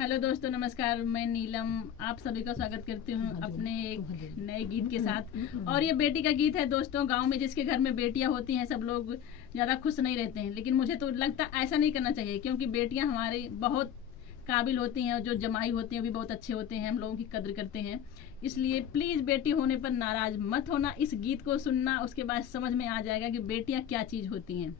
Hello दोस्तों, नमस्कार। मैं नीलम आप सभी का स्वागत करती हूँ अपने एक नए गीत के साथ। और ये बेटी का गीत है दोस्तों। गांव में जिसके घर में बेटियां होती हैं सब लोग ज़्यादा खुश नहीं रहते हैं, लेकिन मुझे तो लगता ऐसा नहीं करना चाहिए, क्योंकि बेटियां हमारी बहुत काबिल होती हैं और जो जमाई होती हैं वो भी बहुत अच्छे होते हैं, हम लोगों की कद्र करते हैं। इसलिए प्लीज़ बेटी होने पर नाराज़ मत होना। इस गीत को सुनना, उसके बाद समझ में आ जाएगा कि बेटियाँ क्या चीज़ होती हैं।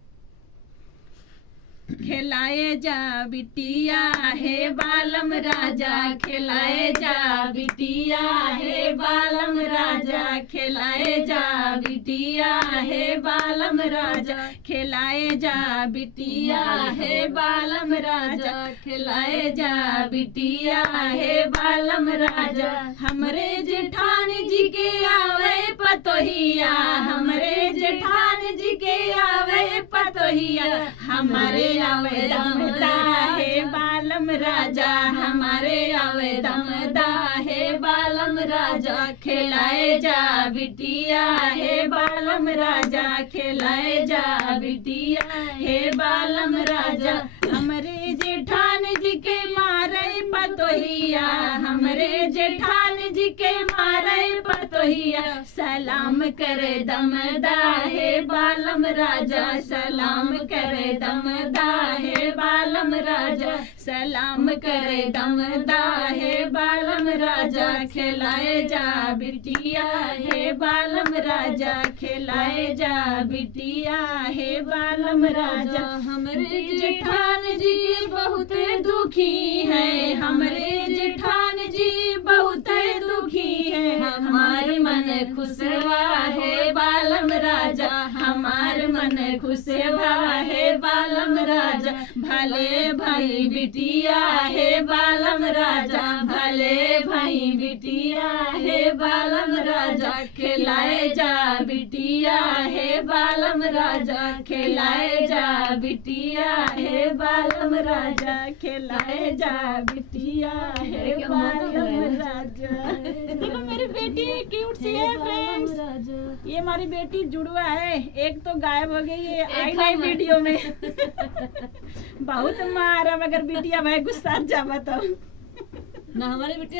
खिलाए जा बिटिया है बालम राजा, खिलाए जा बिटिया है बालम राजा, खिलाए जा बिटिया है बालम राजा, खिलाए जा बिटिया है बालम राजा, खिलाए जा बिटिया है बालम राजा। हमरे जेठान जी के आवे पतोहिया, हमरे जेठान जी के आवे पतोहिया, हमारे आवे दमदा है बालम राजा, हमारे आवे दमदा है बालम राजा, खिलाए जा बिटिया है बालम राजा, खिलाए जा बिटिया है बालम राजा। हमरे जेठान जी के मारे पतोहिया, हमरे जेठान जी के मारे पतोहिया, सलाम करे दमदा है बालम राजा, सलाम करे दमदा है बालम राजा, सलाम करे दमदा है बालम राजा, खिलाए जा बिटिया है बालम राजा, खिलाए जा बिटिया है बालम राजा। हमरे जेठान जी बहुत दुखी है, हमरे जेठान जी बहुत दुखी है, हमार मन खुशवा है बालम राजा, हमार मन खुशवा है बालम राजा। भले भाई बिटिया है बालम राजा, भले भाई बिटिया है बालम राजा, खिलाए जा बिटिया है बालम राजा, खिलाए जा बिटिया है बालम राजा, खिलाए जा बिटिया है बालम राजा। देखो मेरी बेटी क्यूट सी है फ्रेंड्स, ये हमारी बेटी जुड़वा है, एक तो गायब हो गई है, आई नहीं वीडियो में। बहुत मारा, मगर बिटिया भाई गुस्सा जावा तो ना हमारी बेटी